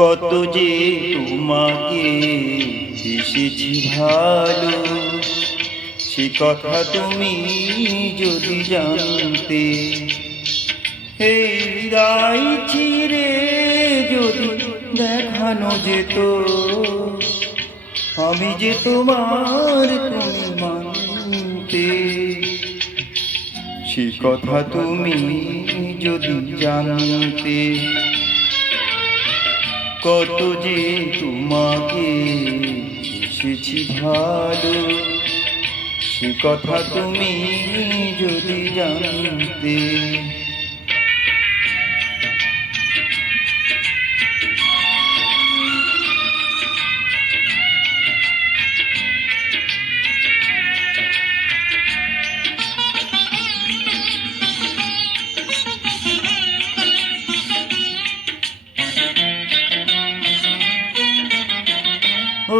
কত যে তোমাকে এসেছি ভালো, সে কথা তুমি যদি জানতে। এই হৃদয় চিরে যদি দেখানো যেত, আমি যে তোমার তুমি মানতে। সে কথা তুমি যদি জানতে, কত যে তোমাকে এসেছি ভালো, সে কথা তুমি যদি জানতে।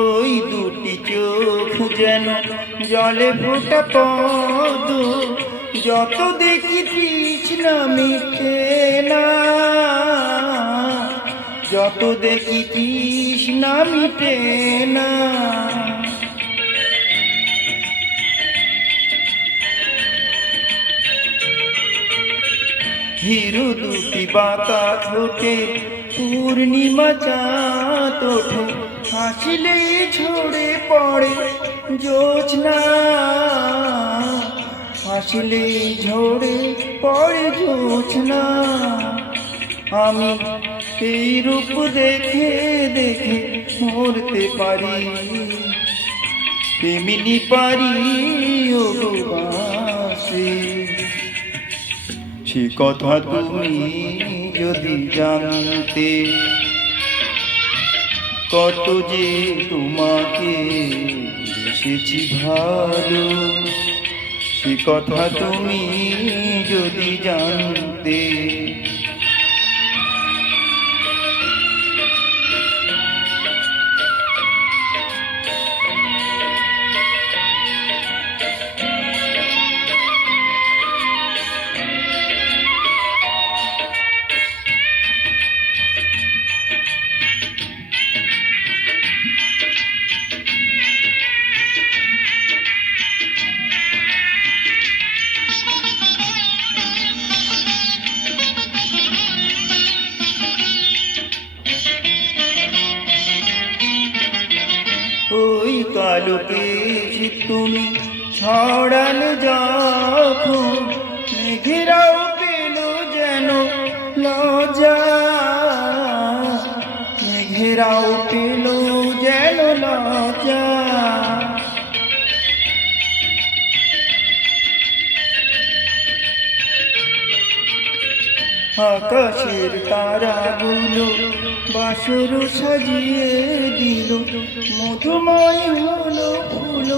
ওই দুটি চোখ যেন জলে ফোটা পদ, যত দেখি তৃষ্ণা মিটে না, যত দেখি তৃষ্ণা মিটে না। হিরো দুটি বাঁকা ঠোঁটে পূর্ণিমা চাঁদ ওঠে, হাসিলে ঝরে পড়ে জোছনা, হাসিলে ঝরে পড়ে জোছনা। আমি এই রূপ দেখে দেখে মরতে পারি, তেমনি পারি ও বাসি। সে কথা তুমি যদি জানতে, কত যে তোমাকে এসেছি ভালো, সে কথা তুমি যদি জানতে। ওই কালো কেশ তুমি ছড়ালে যখন, মেঘেরাও পেল যেন লজ্জা, মেঘেরাও পেল যেন লজ্জা। আকাশের তারাগুলো বাসর সাজিয়ে দিল, মধুময় হলো ফুল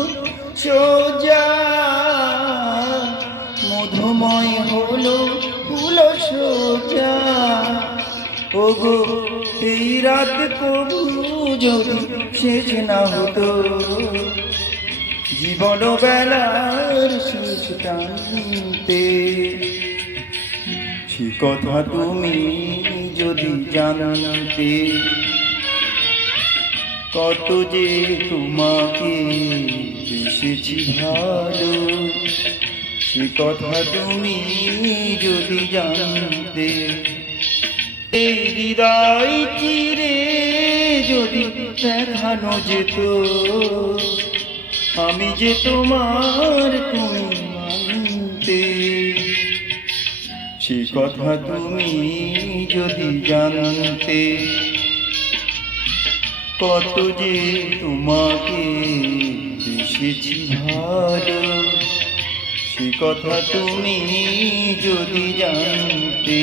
সোজা, মধুময় হলো ফুল সোজা। ওগো এই রাত কবু যদি শেষ না হতো, জীবন বেলার শেষ টানতে। সে কথা তুমি যদি জানতে, কত যে তোমাকে এসেছি ভালো, সে কথা তুমি যদি জানতে। এই হৃদয় চিরে যদি দেখানো যেত, আমি যে তোমার তুমি মানতে। সে কথা তুমি যদি জানতে, কত যে তোমাকে এসেছি ভালো, সে কথা তুমি যদি জানতে।